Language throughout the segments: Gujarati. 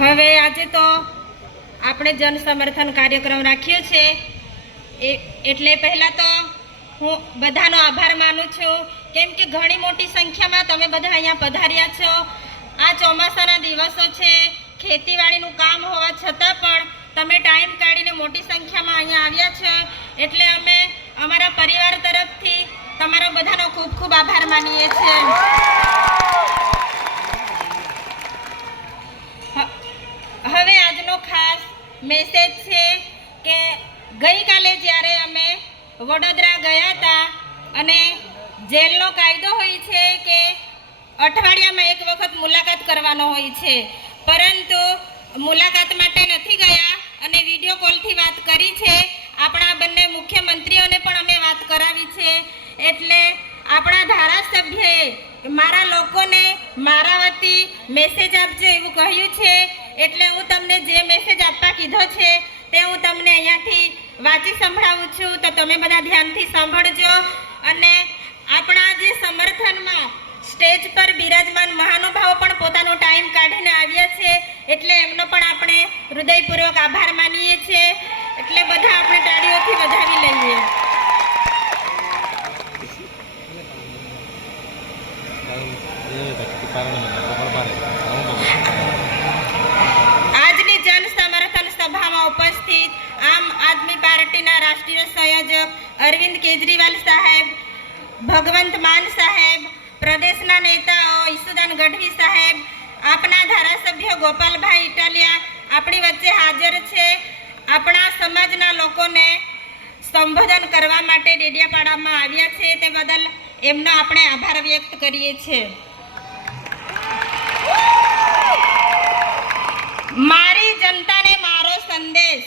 હવે આજે તો આપણે જન સમર્થન કાર્યક્રમ રાખ્યો છે. એટલે પહેલાં તો હું બધાનો આભાર માનું છું. કેમ કે ઘણી મોટી સંખ્યામાં તમે બધા અહીંયા પધાર્યા છો. આ ચોમાસાના દિવસો છે. ખેતીવાડીનું કામ હોવા છતાં પણ તમે ટાઈમ કાઢીને મોટી સંખ્યામાં અહીંયા આવ્યા છો. એટલે અમે અમારા પરિવાર તરફથી તમારો બધાનો ખૂબ ખૂબ આભાર માનીએ છીએ. હવે આજનો ખાસ મેસેજ છે કે ગઈકાલે જ્યારે અમે વડોદરા ગયા હતા અને જેલનો કાયદો હોય છે કે અઠવાડિયામાં એક વખત મુલાકાત કરવાનો હોય છે. પરંતુ મુલાકાત માટે નથી ગયા અને વીડિયો કોલથી વાત કરી છે. આપણા બંને મુખ્યમંત્રીઓને પણ અમે વાત કરાવી છે. એટલે આપણા ધારાસભ્યએ મારા લોકોને મારા વતી મેસેજ આપજો એવું કહ્યું છે. એટલે હું તમને જે મેસેજ આપવા કીધો છે, તે હું તમને અહીંયાથી વાંચી સંભળાવું છું. તો તમે બધા ધ્યાનથી સાંભળજો. અને આપણા જે સમર્થનમાં સ્ટેજ પર બિરાજમાન મહાનુભાવો પણ પોતાનો ટાઈમ કાઢીને આવ્યા છે, એટલે એમનો પણ આપણે હૃદયપૂર્વક આભાર માનીએ છીએ. એટલે બધા આપણે તાળીઓથી વધાવી લઈએ આજની જન સમર્થન સભામાં ઉપસ્થિત આમ આદમી પાર્ટીના રાષ્ટ્રીય સંયોજક અરવિંદ કેજરીવાલ સાહેબ, ભગવંત માન સાહેબ, પ્રદેશના નેતાઓ ઈસુદાન ગઢવી સાહેબ આપણા ધારાસભ્ય ગોપાલભાઈ ઇટાલિયા આપણી વચ્ચે હાજર છે. આપણા સમાજના લોકોને સંબોધન કરવા માટે ડેડિયાપાડામાં આવ્યા છે. તે બદલ એમનો આપણે આભાર વ્યક્ત કરીએ છીએ. મારી જનતાને મારો સંદેશ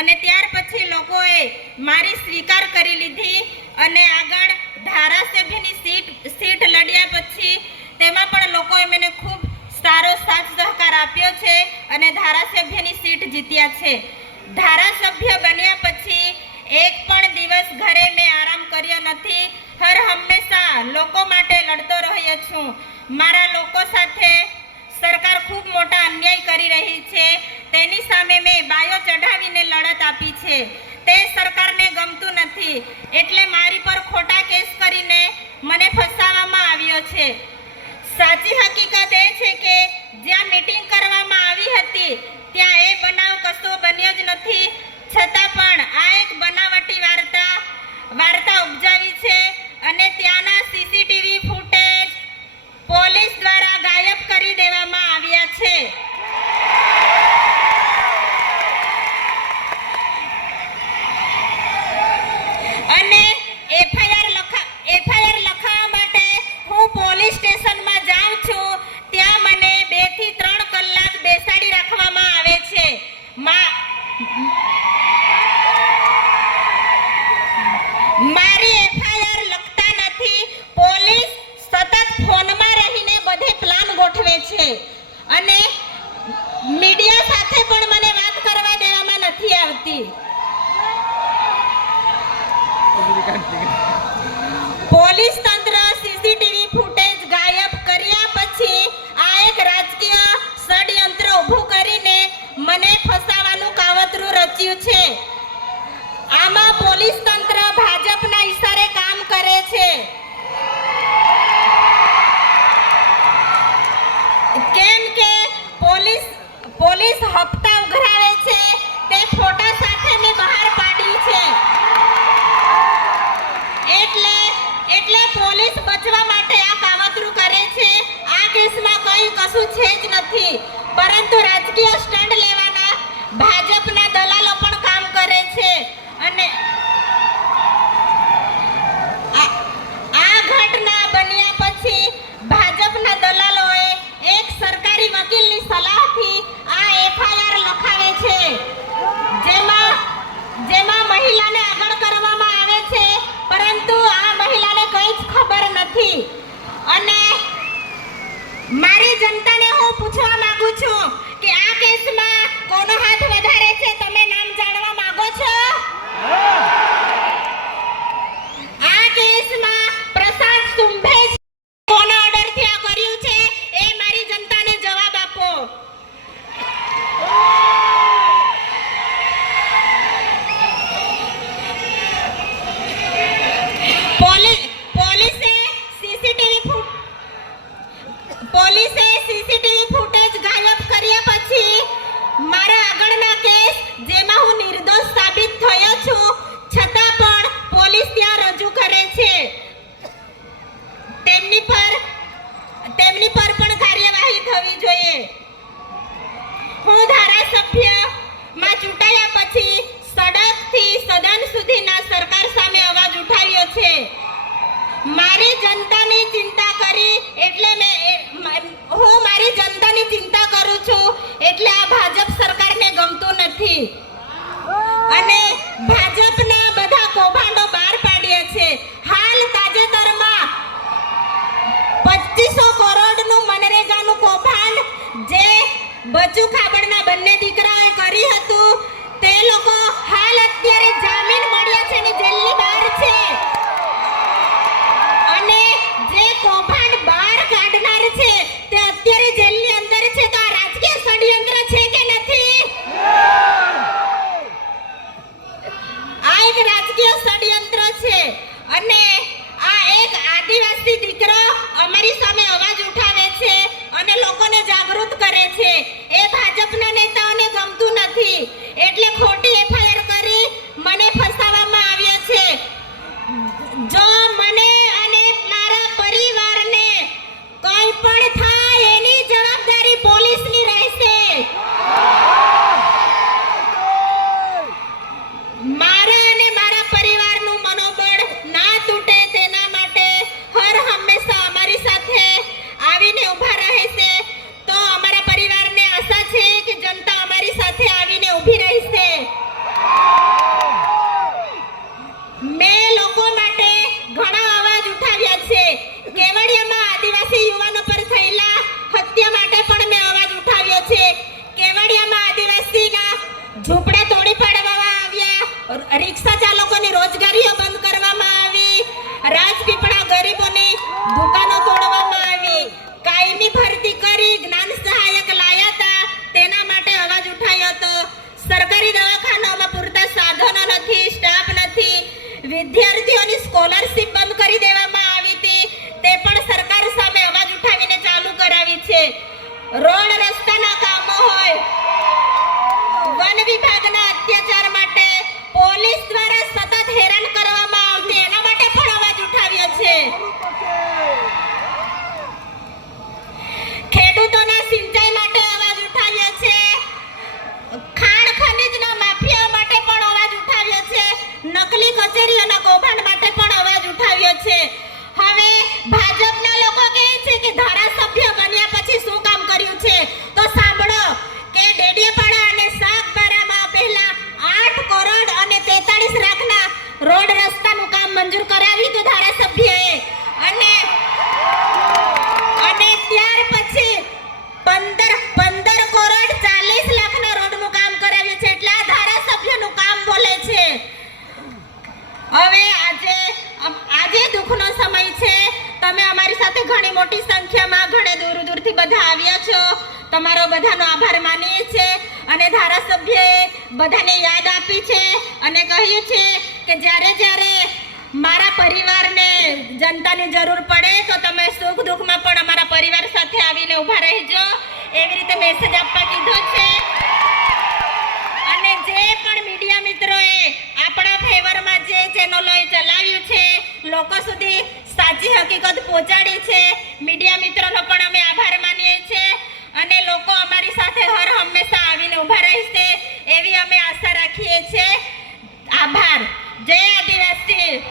અને ત્યાર પછી લોકોએ મારી સ્વીકાર કરી લીધી અને આગળ ધારાસભ્યની સીટ સીટ લડ્યા પછી તેમાં પણ લોકોએ મને ખૂબ સારો સાથ સહકાર આપ્યો છે અને ધારાસભ્યની સીટ જીત્યા છે. ધારાસભ્ય બન્યા પછી એક પણ દિવસ ઘરે મેં આરામ કર્યો નથી. હર હંમેશા લોકો માટે લડતો રહ્યો છું. મારા લોકો સાથે સરકાર ખૂબ મોટા અન્યાય કરી રહી છે. તેની સામે મેં બાયો ચઢાવીને લડત આપી છે. તે સરકારને ગમતું નથી. એટલે મારી પર ખોટા કેસ કરીને મને ફસાવવામાં આવ્યો છે. સાચી હકીકત એ છે કે જ્યાં મીટિંગ કરવામાં આવી હતી, ત્યાં એ બનાવ કશો બન્યો જ નથી. છતાં પણ આ એક બનાવટી વાર્તા વાર્તા ઉપજાવી છે અને ત્યાંના સીસીટીવી ફૂટેજ પોલીસ દ્વારા ગાયબ કરી દેવામાં આવ્યા છે. પોલીસ તંત્ર સીસીટીવી ફૂટેજ ગાયબ કર્યા પછી આ એક રાજકીય ષડયંત્ર ઊભું કરીને મને ફસાવાનું કાવતરું રચ્યું છે. આમાં પોલીસ તંત્ર ભાજપના કશું છે જ નથી. પરંતુ રાજકીય સ્ટન્ટ લેવાના એટલે આ ભાજપ સરકારને ગમતું નથી. અને ભાજપના બધા કૌભાંડો બહાર પાડ્યા છે હાલ તાજેતરમાં પચીસો કરોડનું મનરેગાનું કૌભાંડ જે બચુ ખાબડના બંને દીકરાએ કરી હતું, તે રિક્ષા ચાલકોની રોજગારીઓ બંધ કરવામાં આવી. રાજપીપળા ગરીબોની દુકાનો તોડવામાં આવી. કાયમી ભરતી કરી જ્ઞાન સહાયક લાયા હતા તેના માટે અવાજ ઉઠાયો હતો. સરકારી દવાખાનામાં પૂરતા સાધનો નથી, સ્ટાફ નથી. વિદ્યાર્થીઓની સ્કોલરશિપ મોટી સંખ્યામાં ઘણે દૂર દૂરથી બધા આવ્યા છો. તમારો બધાનો આભાર માનીએ છીએ અને ધારાસભ્યએ બધાને યાદ આપી છે અને કહ્યું છે કે જ્યારે જ્યારે મારા પરિવારને જનતાની જરૂર પડે તો તમે સુખ દુઃખમાં પણ અમારા પરિવાર સાથે આવીને ઊભા રહેજો. એવી રીતે મેસેજ આપવા કીધો છે. અને જે પણ મીડિયા મિત્રોએ આપણા ફેવરમાં જે ચેનલોએ ચલાવ્યું છે, લોકો સુધી સાચી હકીકત પહોંચાડી છે. મીડિયા મિત્રોનો પણ અમે આભાર માનીએ છીએ અને લોકો અમારી સાથે હર હંમેશા આવીને ઊભા રહેશે એવી અમે આશા રાખીએ છીએ આભાર. જય આદિવાસી.